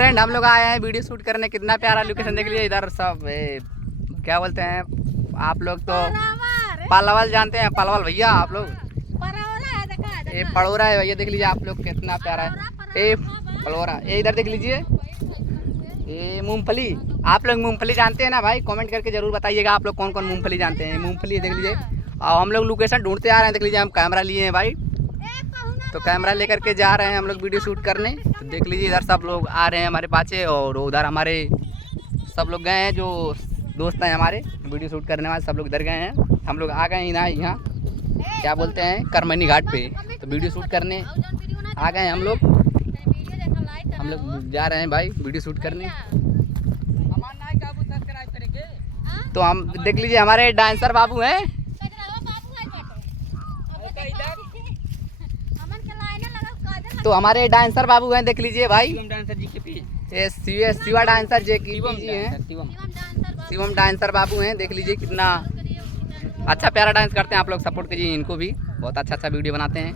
Friend हम लोग आए हैं वीडियो शूट करने। कितना प्यारा लोकेशन देख लीजिए इधर सब क्या बोलते हैं आप लोग तो पालावल जानते हैं, पालावल भैया आप लोग, ये पड़ोरा है भैया, देख लीजिए आप लोग कितना प्यारा है ये पड़ोरा। ये इधर देख लीजिए ये मूंगफली, आप लोग मूंगफली जानते हैं ना भाई, कमेंट करके जरूर बताइएगा आप लोग कौन कौन मूंगफली जानते हैं। मूंगफली देख लीजिए और हम लोग लोकेशन ढूंढते आ रहे हैं। देख लीजिए हम कैमरा लिए हैं भाई, तो कैमरा लेकर के जा रहे हैं हम लोग वीडियो शूट करने। तो देख लीजिए इधर सब लोग आ रहे हैं हमारे पाचे, और उधर हमारे सब लोग गए हैं जो दोस्त हैं हमारे वीडियो शूट करने वाले, सब लोग इधर गए हैं। हम लोग आ गए हैं ना यहाँ क्या बोलते हैं करमनी घाट पे, तो वीडियो शूट करने आ गए हैं हम लोग जा रहे हैं भाई वीडियो शूट करने। तो हम देख लीजिए हमारे डांसर बाबू हैं, तो हमारे डांसर बाबू हैं देख लीजिए भाई, ये शिवा डांसर जी हैं, शिवम डांसर बाबू हैं। देख लीजिए कितना अच्छा प्यारा डांस करते हैं, आप लोग सपोर्ट कीजिए इनको भी, बहुत अच्छा वीडियो बनाते हैं।